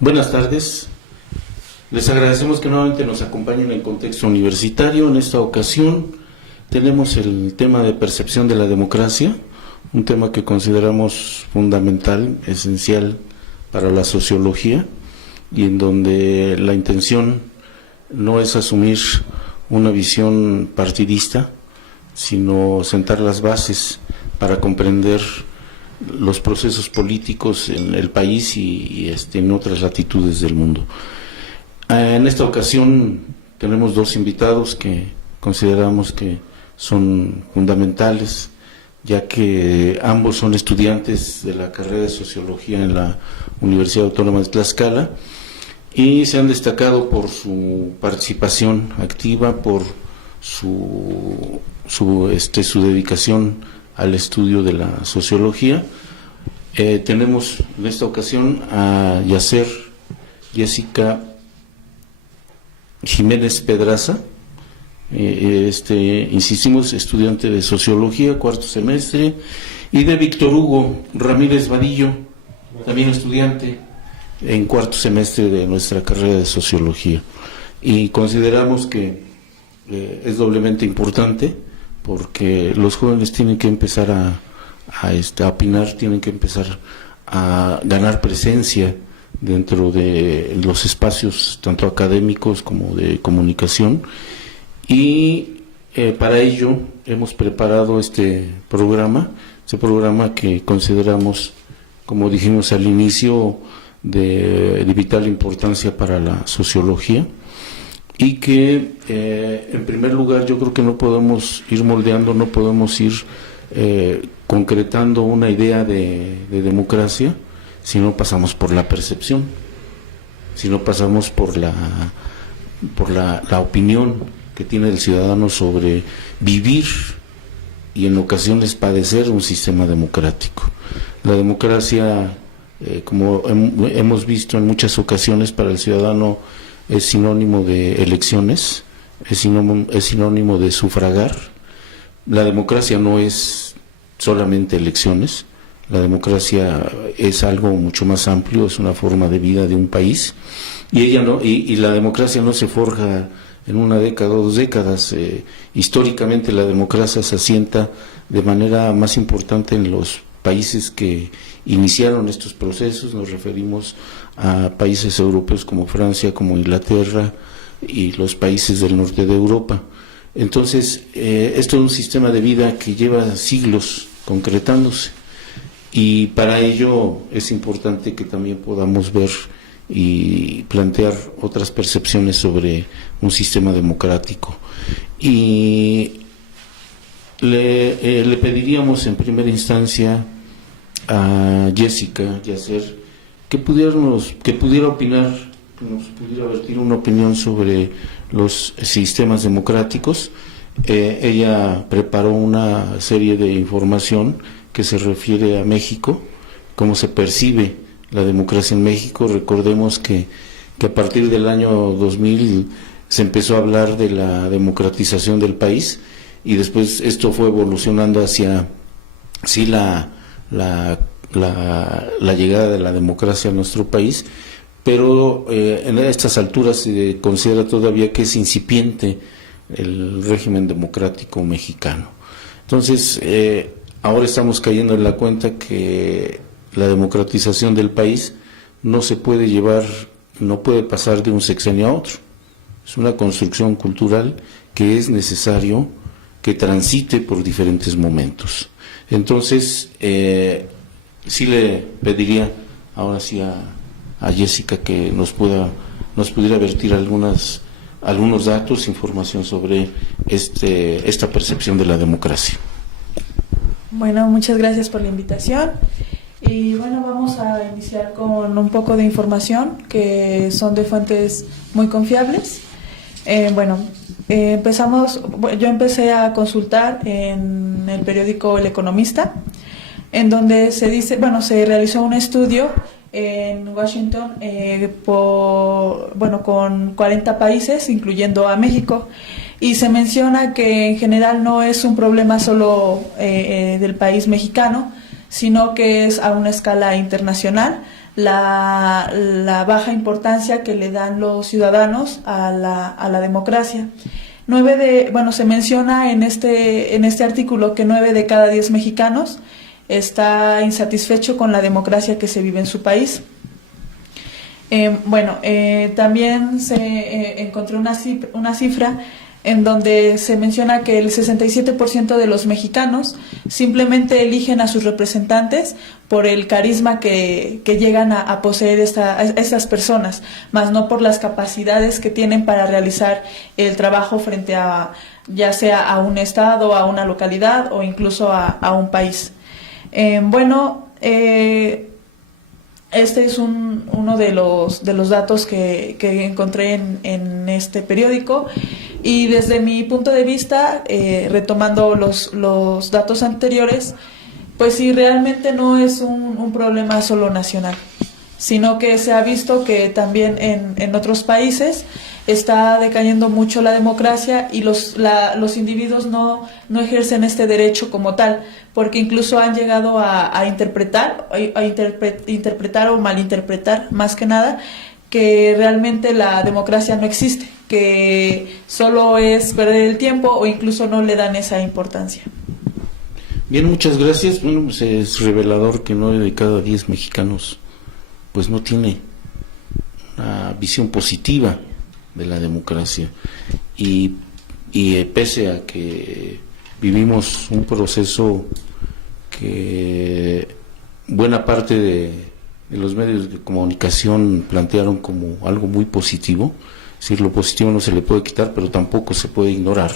Buenas tardes. Les agradecemos que nuevamente nos acompañen en el contexto universitario. En esta ocasión tenemos el tema de percepción de la democracia, un tema que consideramos fundamental, esencial para la sociología, y en donde la intención no es asumir una visión partidista, sino sentar las bases para comprender los procesos políticos en el país y en otras latitudes del mundo. En esta ocasión tenemos dos invitados que consideramos que son fundamentales, ya que ambos son estudiantes de la carrera de Sociología en la Universidad Autónoma de Tlaxcala y se han destacado por su participación activa, por su dedicación al estudio de la sociología. Tenemos en esta ocasión a Yacer Jessica Jiménez Pedraza, insistimos, estudiante de sociología, cuarto semestre, y de Víctor Hugo Ramírez Vadillo, también estudiante en cuarto semestre de nuestra carrera de sociología. Y consideramos que es doblemente importante porque los jóvenes tienen que empezar a opinar, tienen que empezar a ganar presencia dentro de los espacios tanto académicos como de comunicación, y para ello hemos preparado este programa que consideramos, como dijimos al inicio, de vital importancia para la sociología, y que en primer lugar yo creo que no podemos ir moldeando, no podemos ir concretando una idea de democracia si no pasamos por la percepción, si no pasamos por la opinión que tiene el ciudadano sobre vivir y en ocasiones padecer un sistema democrático. La democracia, como hemos visto en muchas ocasiones, para el ciudadano es sinónimo de elecciones, es sinónimo de sufragar. La democracia no es solamente elecciones, la democracia es algo mucho más amplio, es una forma de vida de un país, y la democracia no se forja en una década o 2 décadas. Históricamente la democracia se asienta de manera más importante en los países que iniciaron estos procesos. Nos referimos a países europeos como Francia, como Inglaterra y los países del norte de Europa. Entonces, esto es un sistema de vida que lleva siglos concretándose, y para ello es importante que también podamos ver y plantear otras percepciones sobre un sistema democrático. Y le pediríamos en primera instancia a Jessica Yacer que pudiera opinar, que nos pudiera vertir una opinión sobre los sistemas democráticos. Ella preparó una serie de información que se refiere a México, cómo se percibe la democracia en México. Recordemos que a partir del año 2000 se empezó a hablar de la democratización del país, y después esto fue evolucionando hacia la llegada de la democracia a nuestro país, pero en estas alturas se considera todavía que es incipiente el régimen democrático mexicano. Entonces, ahora estamos cayendo en la cuenta que la democratización del país no se puede llevar, no puede pasar de un sexenio a otro. Es una construcción cultural que es necesario que transite por diferentes momentos. Entonces, sí le pediría ahora sí a Jessica que nos pudiera vertir algunos datos, información sobre esta percepción de la democracia. Bueno, muchas gracias por la invitación. Y bueno, vamos a iniciar con un poco de información que son de fuentes muy confiables. Yo empecé a consultar en el periódico El Economista, en donde se realizó un estudio en Washington con 40 países, incluyendo a México, y se menciona que en general no es un problema solo del país mexicano, sino que es a una escala internacional, la baja importancia que le dan los ciudadanos a la democracia. Se menciona en este artículo que 9 de cada 10 mexicanos está insatisfecho con la democracia que se vive en su país. También encontré una cifra en donde se menciona que el 67% de los mexicanos simplemente eligen a sus representantes por el carisma que llegan a poseer estas personas, más no por las capacidades que tienen para realizar el trabajo frente a, ya sea a un estado, a una localidad o incluso a un país. Este es uno de los datos que encontré en este periódico, y desde mi punto de vista, retomando los datos anteriores, pues sí, realmente no es un problema solo nacional, sino que se ha visto que también en otros países está decayendo mucho la democracia y los individuos no ejercen este derecho como tal, porque incluso han llegado a interpretar o malinterpretar, más que nada, que realmente la democracia no existe, que solo es perder el tiempo o incluso no le dan esa importancia. Bien, muchas gracias. Bueno, pues es revelador que 9 de cada 10 mexicanos pues no tiene una visión positiva de la democracia, y pese a que vivimos un proceso que buena parte de los medios de comunicación plantearon como algo muy positivo, es decir, lo positivo no se le puede quitar, pero tampoco se puede ignorar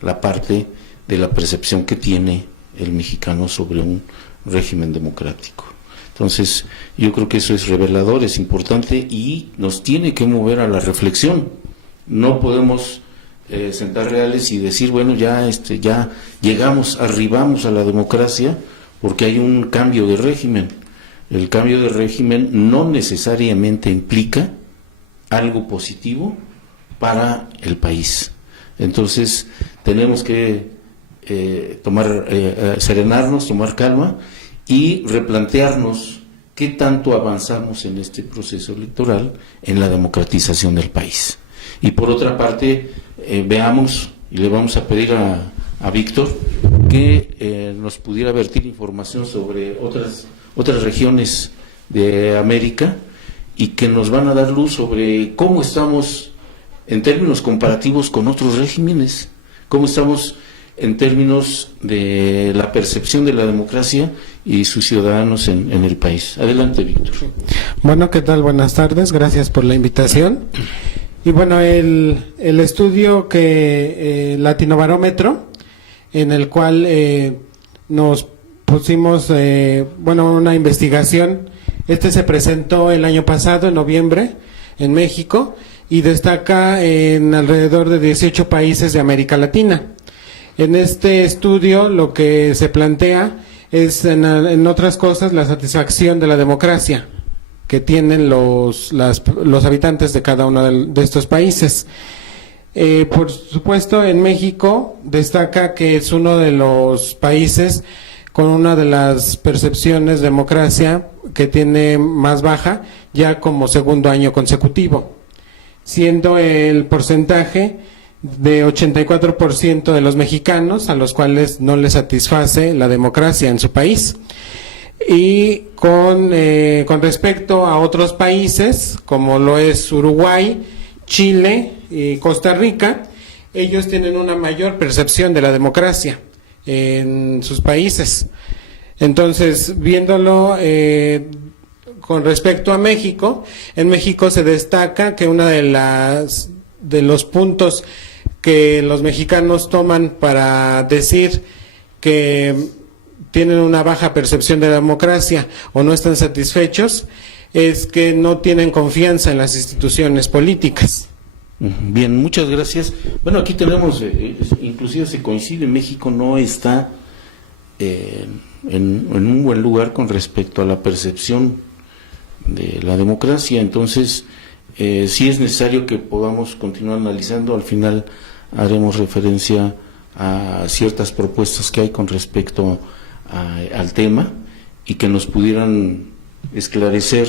la parte de la percepción que tiene el mexicano sobre un régimen democrático. Entonces, yo creo que eso es revelador, es importante y nos tiene que mover a la reflexión. No podemos sentar reales y decir, bueno, ya arribamos a la democracia porque hay un cambio de régimen. El cambio de régimen no necesariamente implica algo positivo para el país. Entonces, tenemos que serenarnos, tomar calma y replantearnos qué tanto avanzamos en este proceso electoral en la democratización del país. Y por otra parte, veamos, y le vamos a pedir a Víctor que nos pudiera vertir información sobre otras regiones de América y que nos van a dar luz sobre cómo estamos en términos comparativos con otros regímenes, cómo estamos en términos de la percepción de la democracia y sus ciudadanos en el país. Adelante, Víctor. Bueno, ¿qué tal? Buenas tardes, gracias por la invitación. Y bueno, el estudio que Latinobarómetro, en el cual nos pusimos, una investigación, se presentó el año pasado, en noviembre, en México, y destaca en alrededor de 18 países de América Latina. En este estudio lo que se plantea es, en otras cosas, la satisfacción de la democracia que tienen los habitantes de cada uno de estos países. Por supuesto, en México destaca que es uno de los países con una de las percepciones de democracia que tiene más baja, ya como segundo año consecutivo, siendo el porcentaje de 84% de los mexicanos a los cuales no les satisface la democracia en su país. Y con respecto a otros países, como lo es Uruguay, Chile y Costa Rica, ellos tienen una mayor percepción de la democracia en sus países. Entonces, viéndolo con respecto a México, en México se destaca que una de los puntos que los mexicanos toman para decir que tienen una baja percepción de la democracia o no están satisfechos es que no tienen confianza en las instituciones políticas. Bien, muchas gracias. Bueno, aquí tenemos, inclusive se coincide, México no está en un buen lugar con respecto a la percepción de la democracia. Entonces, sí es necesario que podamos continuar analizando. Al final haremos referencia a ciertas propuestas que hay con respecto al tema y que nos pudieran esclarecer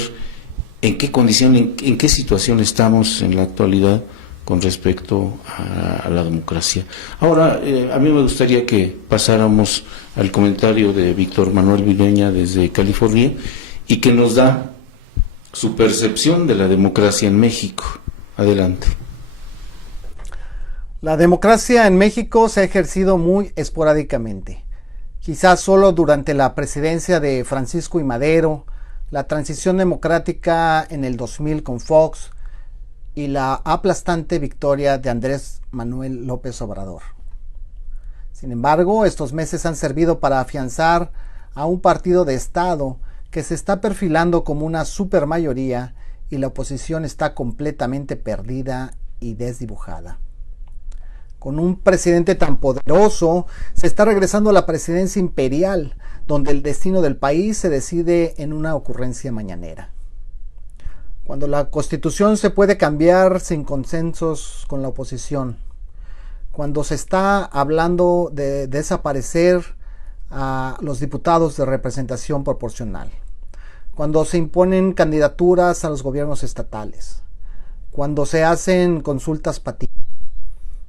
en qué condición, en qué situación estamos en la actualidad con respecto a la democracia. Ahora, a mí me gustaría que pasáramos al comentario de Víctor Manuel Vileña desde California y que nos da su percepción de la democracia en México. Adelante. La democracia en México se ha ejercido muy esporádicamente, quizás solo durante la presidencia de Francisco I. Madero, la transición democrática en el 2000 con Fox y la aplastante victoria de Andrés Manuel López Obrador. Sin embargo, estos meses han servido para afianzar a un partido de Estado que se está perfilando como una supermayoría y la oposición está completamente perdida y desdibujada. Con un presidente tan poderoso, se está regresando a la presidencia imperial, donde el destino del país se decide en una ocurrencia mañanera. Cuando la Constitución se puede cambiar sin consensos con la oposición, cuando se está hablando de desaparecer a los diputados de representación proporcional, cuando se imponen candidaturas a los gobiernos estatales, cuando se hacen consultas patentes,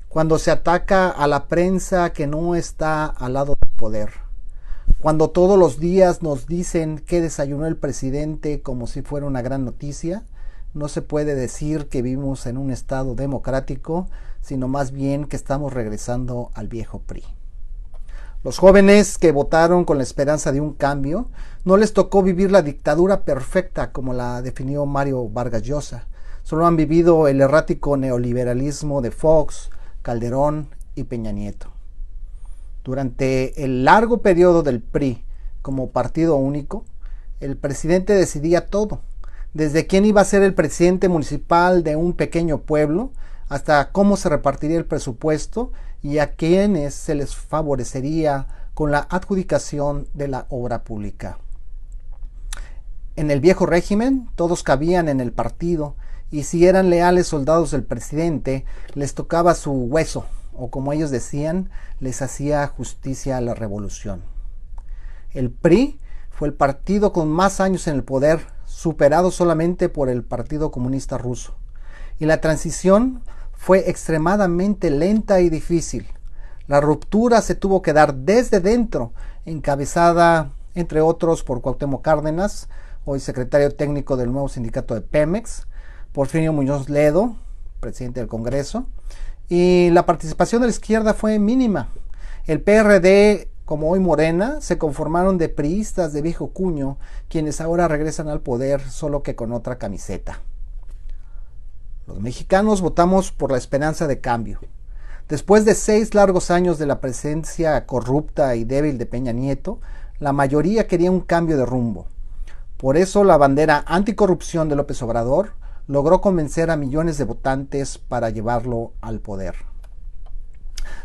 cuando se ataca a la prensa que no está al lado del poder, cuando todos los días nos dicen que desayunó el presidente como si fuera una gran noticia, no se puede decir que vivimos en un estado democrático, sino más bien que estamos regresando al viejo PRI. Los jóvenes que votaron con la esperanza de un cambio, no les tocó vivir la dictadura perfecta como la definió Mario Vargas Llosa. Solo han vivido el errático neoliberalismo de Fox, Calderón y Peña Nieto. Durante el largo periodo del PRI como partido único, el presidente decidía todo, desde quién iba a ser el presidente municipal de un pequeño pueblo, hasta cómo se repartiría el presupuesto y a quienes se les favorecería con la adjudicación de la obra pública. En el viejo régimen, todos cabían en el partido, y si eran leales soldados del presidente, les tocaba su hueso, o como ellos decían, les hacía justicia a la revolución. El PRI fue el partido con más años en el poder, superado solamente por el Partido Comunista Ruso. Y la transición fue extremadamente lenta y difícil. La ruptura se tuvo que dar desde dentro, encabezada, entre otros, por Cuauhtémoc Cárdenas, hoy secretario técnico del nuevo sindicato de Pemex, Porfirio Muñoz Ledo, presidente del Congreso, y la participación de la izquierda fue mínima. El PRD, como hoy Morena, se conformaron de priistas de viejo cuño, quienes ahora regresan al poder solo que con otra camiseta. Los mexicanos votamos por la esperanza de cambio. Después de 6 largos años de la presencia corrupta y débil de Peña Nieto, la mayoría quería un cambio de rumbo. Por eso la bandera anticorrupción de López Obrador logró convencer a millones de votantes para llevarlo al poder.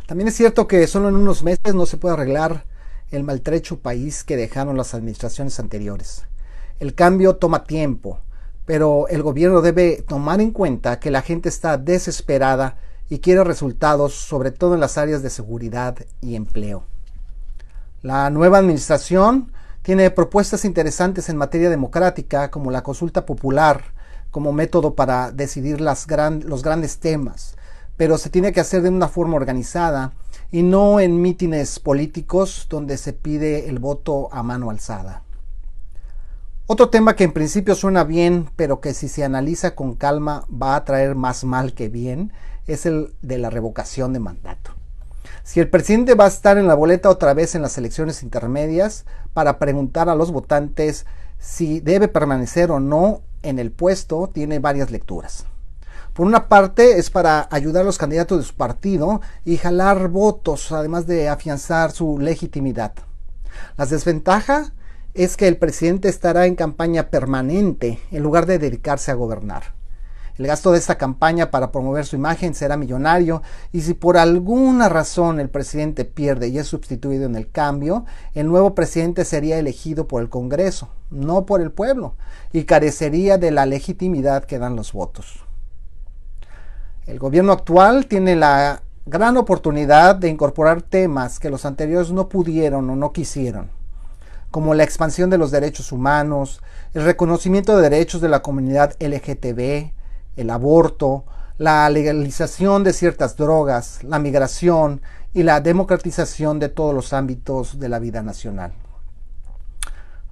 También es cierto que solo en unos meses no se puede arreglar el maltrecho país que dejaron las administraciones anteriores. El cambio toma tiempo, pero el gobierno debe tomar en cuenta que la gente está desesperada y quiere resultados, sobre todo en las áreas de seguridad y empleo. La nueva administración tiene propuestas interesantes en materia democrática, como la consulta popular, como método para decidir los grandes temas, pero se tiene que hacer de una forma organizada y no en mítines políticos donde se pide el voto a mano alzada. Otro tema que en principio suena bien, pero que si se analiza con calma va a traer más mal que bien, es el de la revocación de mandato. Si el presidente va a estar en la boleta otra vez en las elecciones intermedias para preguntar a los votantes si debe permanecer o no en el puesto, tiene varias lecturas. Por una parte es para ayudar a los candidatos de su partido y jalar votos, además de afianzar su legitimidad. La desventaja es que el presidente estará en campaña permanente en lugar de dedicarse a gobernar. El gasto de esta campaña para promover su imagen será millonario, y si por alguna razón el presidente pierde y es sustituido en el cambio, el nuevo presidente sería elegido por el Congreso, no por el pueblo, y carecería de la legitimidad que dan los votos. El gobierno actual tiene la gran oportunidad de incorporar temas que los anteriores no pudieron o no quisieron. como la expansión de los derechos humanos, el reconocimiento de derechos de la comunidad LGTB, el aborto, la legalización de ciertas drogas, la migración y la democratización de todos los ámbitos de la vida nacional.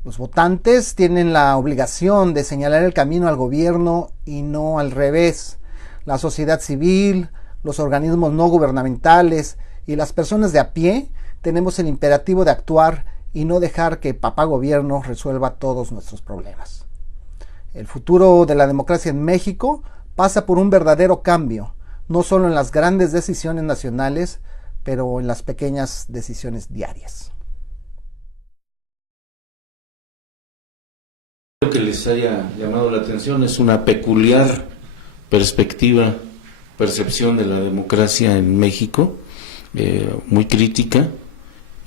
Los votantes tienen la obligación de señalar el camino al gobierno y no al revés. La sociedad civil, los organismos no gubernamentales y las personas de a pie tenemos el imperativo de actuar y no dejar que papá gobierno resuelva todos nuestros problemas. El futuro de la democracia en México pasa por un verdadero cambio, no solo en las grandes decisiones nacionales, pero en las pequeñas decisiones diarias. Lo que les haya llamado la atención es una peculiar percepción de la democracia en México, muy crítica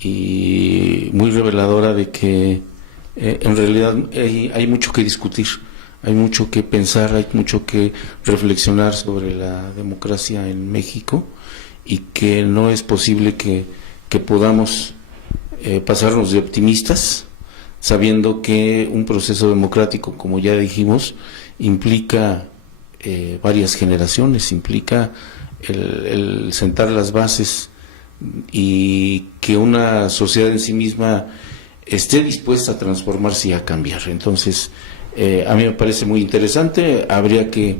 y muy reveladora de que en realidad hay mucho que discutir, hay mucho que pensar, hay mucho que reflexionar sobre la democracia en México, y que no es posible que podamos pasarnos de optimistas, sabiendo que un proceso democrático, como ya dijimos, implica varias generaciones, implica el sentar las bases y que una sociedad en sí misma esté dispuesta a transformarse y a cambiar. Entonces, a mí me parece muy interesante. Habría que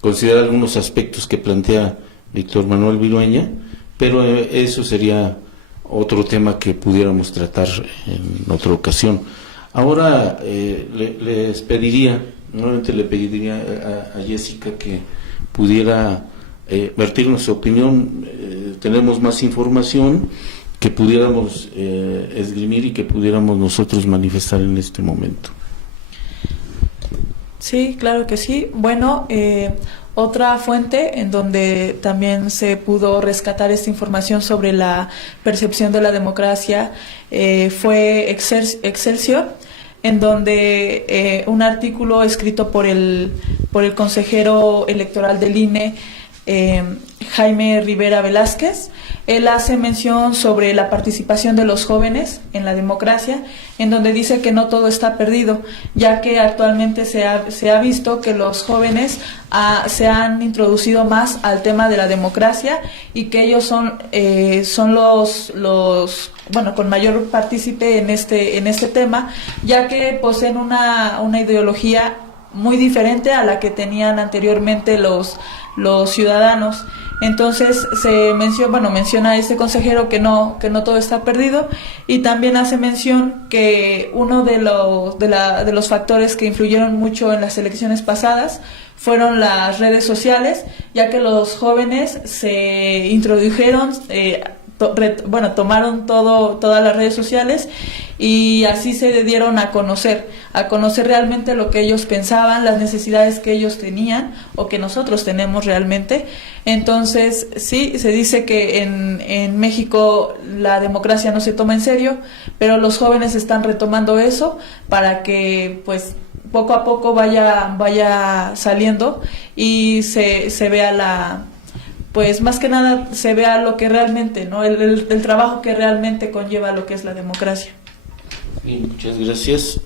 considerar algunos aspectos que plantea Víctor Manuel Virueña, pero eso sería otro tema que pudiéramos tratar en otra ocasión. Ahora les pediría, nuevamente le pediría a Jessica que pudiera vertirnos su opinión. Tenemos más información que pudiéramos esgrimir y que pudiéramos nosotros manifestar en este momento. Sí, claro que sí. Bueno, otra fuente en donde también se pudo rescatar esta información sobre la percepción de la democracia fue Excelsior, en donde un artículo escrito por el consejero electoral del INE, Jaime Rivera Velázquez, él hace mención sobre la participación de los jóvenes en la democracia, en donde dice que no todo está perdido, ya que actualmente se ha visto que los jóvenes se han introducido más al tema de la democracia y que ellos son los con mayor partícipe en este tema, ya que poseen una ideología muy diferente a la que tenían anteriormente los ciudadanos. Entonces menciona este consejero que no todo está perdido, y también hace mención que uno de los factores que influyeron mucho en las elecciones pasadas fueron las redes sociales, ya que los jóvenes se introdujeron, tomaron todas las redes sociales y así se dieron a conocer realmente lo que ellos pensaban, las necesidades que ellos tenían o que nosotros tenemos realmente. Entonces, sí, se dice que en México la democracia no se toma en serio, pero los jóvenes están retomando eso para que, pues, poco a poco vaya saliendo y se vea pues más que nada se vea lo que realmente, ¿no? El trabajo que realmente conlleva lo que es la democracia. Bien, muchas gracias.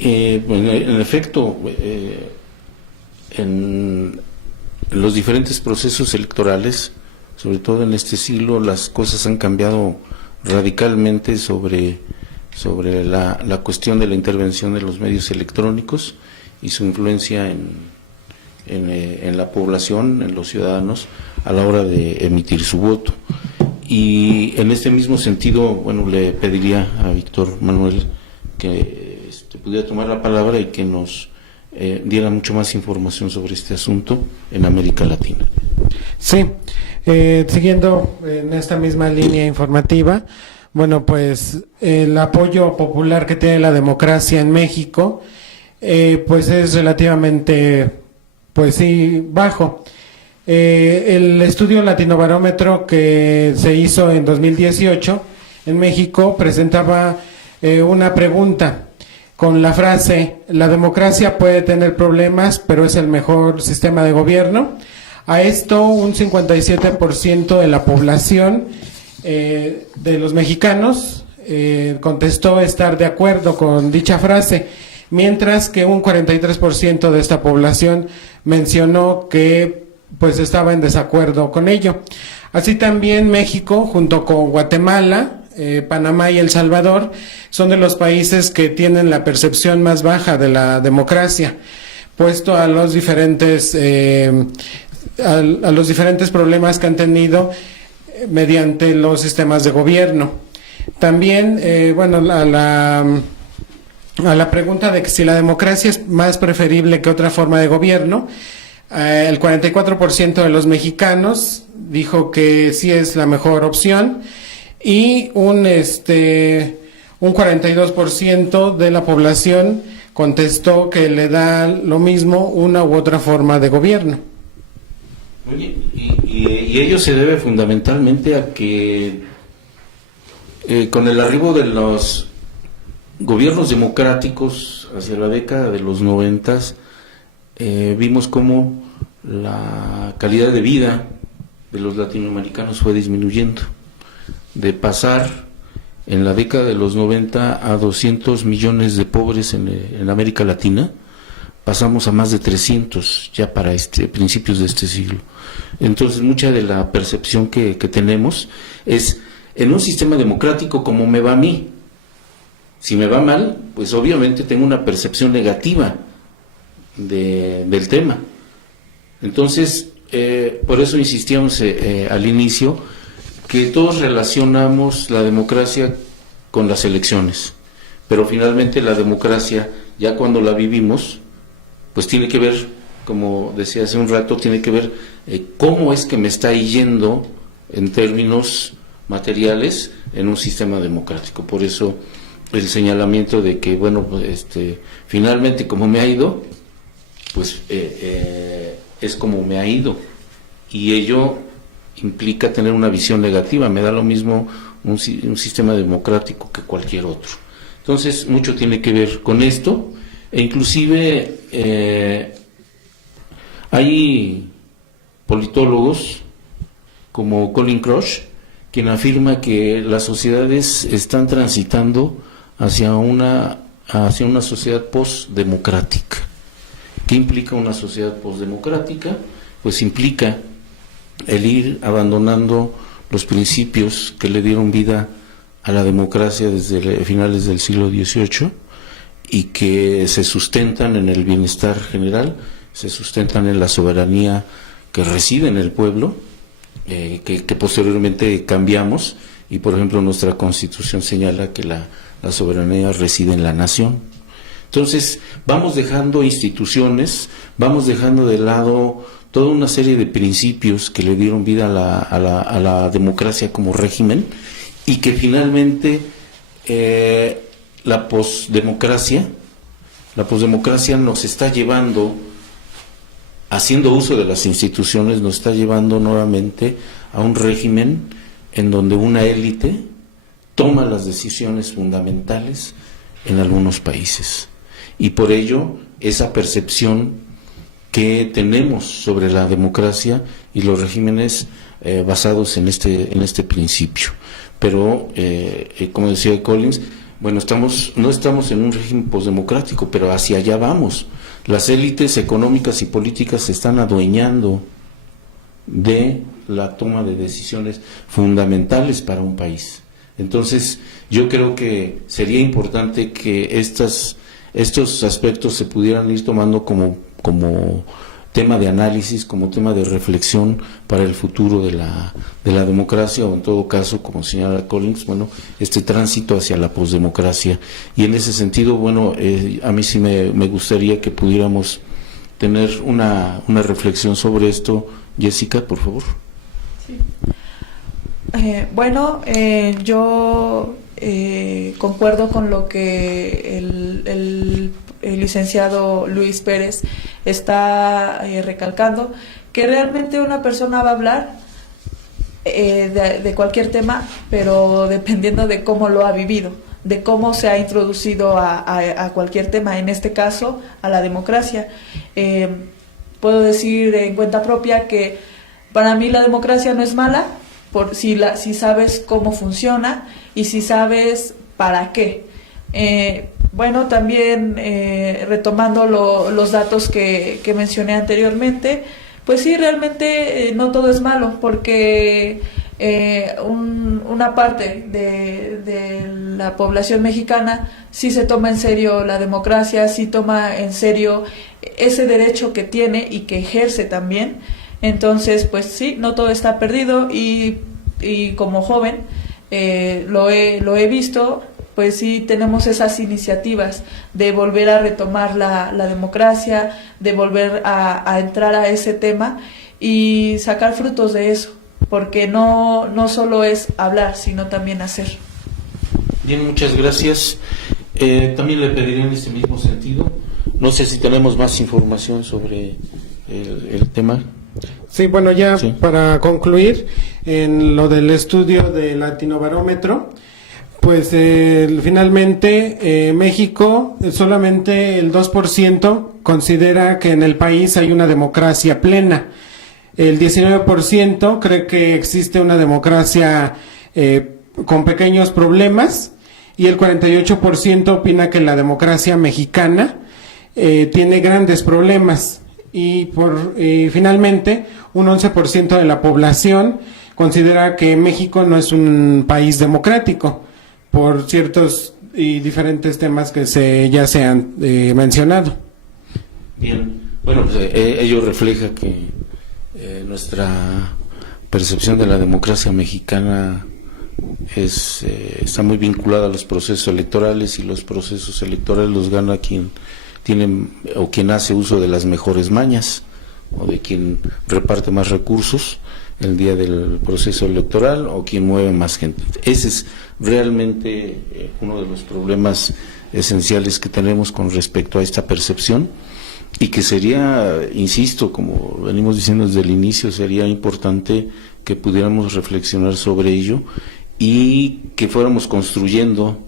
Bueno, en efecto, en los diferentes procesos electorales, sobre todo en este siglo, las cosas han cambiado radicalmente sobre la cuestión de la intervención de los medios electrónicos y su influencia en la población, en los ciudadanos, a la hora de emitir su voto. Y en este mismo sentido, bueno, le pediría a Víctor Manuel que pudiera tomar la palabra y que nos diera mucho más información sobre este asunto en América Latina. Sí, siguiendo en esta misma línea informativa, bueno, pues el apoyo popular que tiene la democracia en México, pues es relativamente, pues sí, bajo. El estudio Latinobarómetro que se hizo en 2018 en México presentaba una pregunta con la frase: la democracia puede tener problemas, pero es el mejor sistema de gobierno. A esto un 57% de la población de los mexicanos contestó estar de acuerdo con dicha frase, mientras que un 43% de esta población mencionó que pues estaba en desacuerdo con ello. Así también México, junto con Guatemala, Panamá y El Salvador, son de los países que tienen la percepción más baja de la democracia, puesto a los diferentes problemas que han tenido mediante los sistemas de gobierno. También, a la pregunta de que si la democracia es más preferible que otra forma de gobierno, el 44% de los mexicanos dijo que sí es la mejor opción, y un 42% de la población contestó que le da lo mismo una u otra forma de gobierno. Oye, y ello se debe fundamentalmente a que con el arribo de los gobiernos democráticos hacia la década de los 90, vimos cómo la calidad de vida de los latinoamericanos fue disminuyendo, de pasar en la década de los 90 a 200 millones de pobres en América Latina, pasamos a más de 300 ya para principios de este siglo. Entonces mucha de la percepción que tenemos es, en un sistema democrático, ¿cómo me va a mí? Si me va mal, pues obviamente tengo una percepción negativa del tema. Entonces, por eso insistíamos al inicio que todos relacionamos la democracia con las elecciones, pero finalmente la democracia, ya cuando la vivimos, pues tiene que ver, como decía hace un rato, tiene que ver cómo es que me está yendo en términos materiales en un sistema democrático. Por eso el señalamiento de que, bueno, finalmente como me ha ido, pues es como me ha ido, y ello implica tener una visión negativa. Me da lo mismo un sistema democrático que cualquier otro. Entonces mucho tiene que ver con esto, e inclusive hay politólogos como Colin Crush, quien afirma que las sociedades están transitando hacia una sociedad postdemocrática. ¿Qué implica una sociedad postdemocrática? Pues implica el ir abandonando los principios que le dieron vida a la democracia desde finales del siglo XVIII y que se sustentan en el bienestar general, se sustentan en la soberanía que reside en el pueblo, que posteriormente cambiamos, y por ejemplo nuestra Constitución señala que la soberanía reside en la nación. Entonces vamos dejando instituciones, vamos dejando de lado toda una serie de principios que le dieron vida a la democracia como régimen, y que finalmente la posdemocracia nos está llevando, haciendo uso de las instituciones, nos está llevando nuevamente a un régimen en donde una élite toma las decisiones fundamentales en algunos países. Y por ello, esa percepción que tenemos sobre la democracia y los regímenes basados en este principio. Pero, como decía Collins, bueno, no estamos en un régimen posdemocrático, pero hacia allá vamos. Las élites económicas y políticas se están adueñando de la toma de decisiones fundamentales para un país. Entonces, yo creo que sería importante que estos aspectos se pudieran ir tomando como tema de análisis, como tema de reflexión para el futuro de la democracia, o en todo caso, como señala Collins, bueno, este tránsito hacia la posdemocracia. Y en ese sentido, bueno, a mí sí me gustaría que pudiéramos tener una reflexión sobre esto. Jessica, por favor. Sí. Yo concuerdo con lo que el licenciado Luis Pérez está recalcando, que realmente una persona va a hablar de cualquier tema, pero dependiendo de cómo lo ha vivido, de cómo se ha introducido a cualquier tema, en este caso a la democracia. Puedo decir en cuenta propia que para mí la democracia no es mala, si sabes cómo funciona y si sabes para qué. Bueno, también retomando los datos que mencioné anteriormente, pues sí, realmente no todo es malo, porque una parte de la población mexicana sí se toma en serio la democracia, sí toma en serio ese derecho que tiene y que ejerce también. Entonces, pues sí, no todo está perdido, y como joven lo he visto. Pues sí, tenemos esas iniciativas de volver a retomar la democracia, de volver a entrar a ese tema y sacar frutos de eso, porque no solo es hablar, sino también hacer. Bien, muchas gracias. También le pediré en este mismo sentido, no sé si tenemos más información sobre el tema. Sí, bueno, ya Sí. Para concluir, en lo del estudio del Latinobarómetro, pues finalmente México, solamente el 2% considera que en el país hay una democracia plena. El 19% cree que existe una democracia con pequeños problemas, y el 48% opina que la democracia mexicana tiene grandes problemas. Y finalmente un 11% de la población considera que México no es un país democrático, por ciertos y diferentes temas que ya se han mencionado. Bien, bueno, pues ello refleja que nuestra percepción de la democracia mexicana está muy vinculada a los procesos electorales, y los procesos electorales los gana quien tiene o quien hace uso de las mejores mañas, o de quien reparte más recursos el día del proceso electoral, o quien mueve más gente. Ese es realmente uno de los problemas esenciales que tenemos con respecto a esta percepción, y que sería, insisto, como venimos diciendo desde el inicio, sería importante que pudiéramos reflexionar sobre ello y que fuéramos construyendo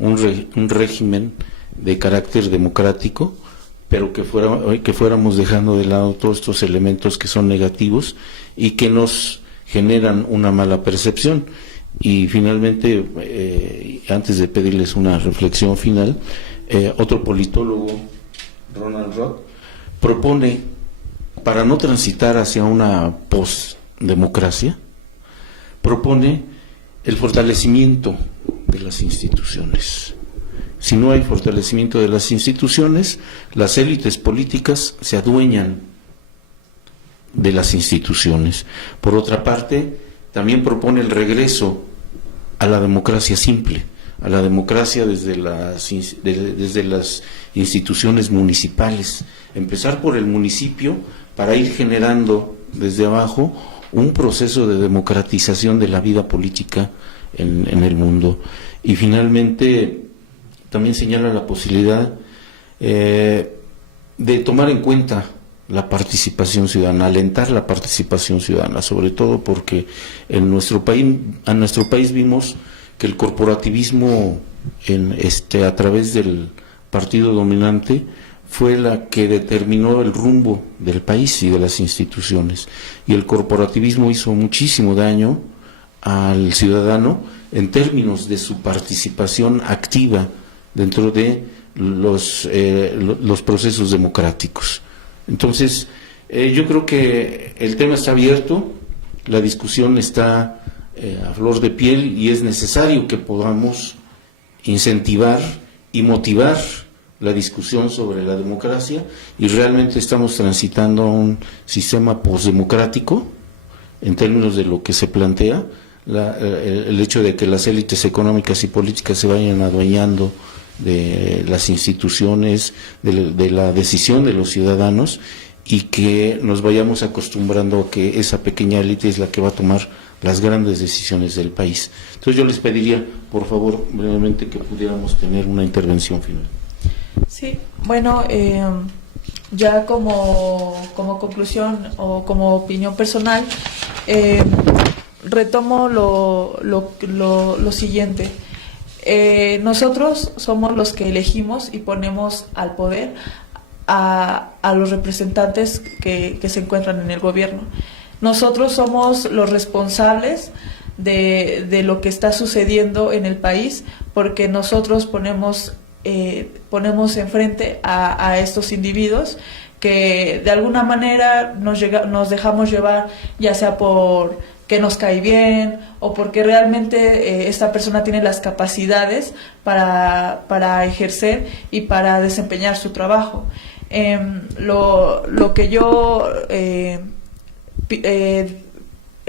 un régimen de carácter democrático, pero que fuéramos dejando de lado todos estos elementos que son negativos y que nos generan una mala percepción. Y finalmente, antes de pedirles una reflexión final, otro politólogo, Ronald Roth, propone, para no transitar hacia una postdemocracia, propone el fortalecimiento de las instituciones. Si no hay fortalecimiento de las instituciones, las élites políticas se adueñan de las instituciones. Por otra parte, también propone el regreso a la democracia simple, a la democracia desde las instituciones municipales. Empezar por el municipio para ir generando desde abajo un proceso de democratización de la vida política en el mundo. Y finalmente también señala la posibilidad de tomar en cuenta la participación ciudadana, alentar la participación ciudadana, sobre todo porque en nuestro país vimos que el corporativismo a través del partido dominante fue la que determinó el rumbo del país y de las instituciones, y el corporativismo hizo muchísimo daño al ciudadano en términos de su participación activa dentro de los procesos democráticos. Entonces, yo creo que el tema está abierto, la discusión está a flor de piel, y es necesario que podamos incentivar y motivar la discusión sobre la democracia, y realmente estamos transitando a un sistema postdemocrático en términos de lo que se plantea, el hecho de que las élites económicas y políticas se vayan adueñando de las instituciones, de la decisión de los ciudadanos, y que nos vayamos acostumbrando a que esa pequeña élite es la que va a tomar las grandes decisiones del país. Entonces yo les pediría, por favor, brevemente, que pudiéramos tener una intervención final. Sí, bueno, ya como conclusión o como opinión personal, retomo lo siguiente. Nosotros somos los que elegimos y ponemos al poder a los representantes que se encuentran en el gobierno. Nosotros somos los responsables de lo que está sucediendo en el país, porque nosotros ponemos enfrente a estos individuos que de alguna manera nos dejamos llevar, ya sea por que nos cae bien o porque realmente esta persona tiene las capacidades para ejercer y para desempeñar su trabajo. Lo que yo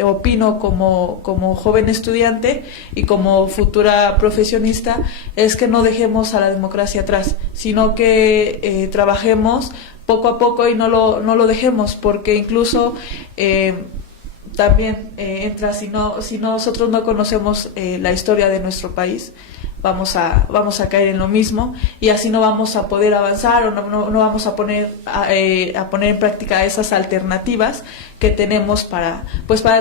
opino como joven estudiante y como futura profesionista es que no dejemos a la democracia atrás, sino que trabajemos poco a poco y no lo dejemos, porque incluso también entra, si nosotros no conocemos la historia de nuestro país, vamos a caer en lo mismo, y así no vamos a poder avanzar, o no vamos a poner en práctica esas alternativas que tenemos para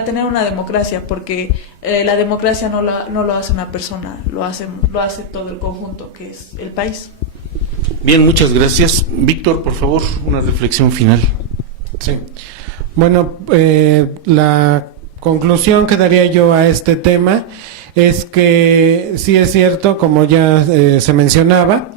tener una democracia, porque la democracia no lo hace una persona, lo hace todo el conjunto que es el país. Bien, muchas gracias. Víctor, por favor, una reflexión final. Sí. Bueno, la conclusión que daría yo a este tema es que sí es cierto, como ya se mencionaba,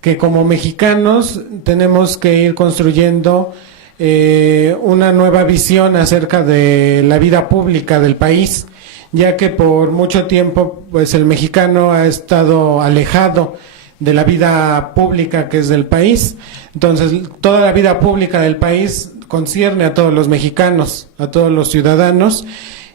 que como mexicanos tenemos que ir construyendo una nueva visión acerca de la vida pública del país, ya que por mucho tiempo pues el mexicano ha estado alejado de la vida pública que es del país. Entonces, toda la vida pública del país concierne a todos los mexicanos, a todos los ciudadanos,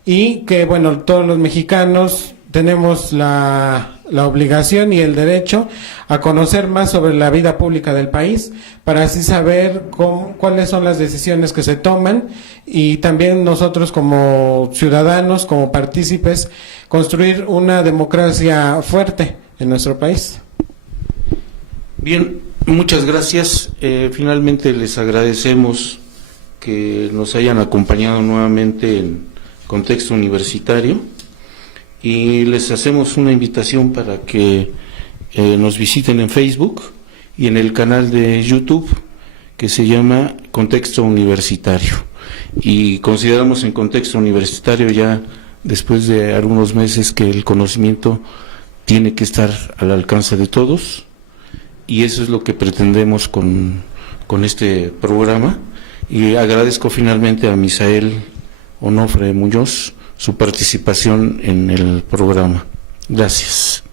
y que, bueno, todos los mexicanos tenemos la obligación y el derecho a conocer más sobre la vida pública del país, para así saber cuáles son las decisiones que se toman, y también nosotros como ciudadanos, como partícipes, construir una democracia fuerte en nuestro país. Bien, muchas gracias. Finalmente les agradecemos que nos hayan acompañado nuevamente en Contexto Universitario, y les hacemos una invitación para que nos visiten en Facebook y en el canal de YouTube que se llama Contexto Universitario, y consideramos en Contexto Universitario, ya después de algunos meses, que el conocimiento tiene que estar al alcance de todos, y eso es lo que pretendemos con este programa. Y agradezco finalmente a Misael Onofre Muñoz su participación en el programa. Gracias.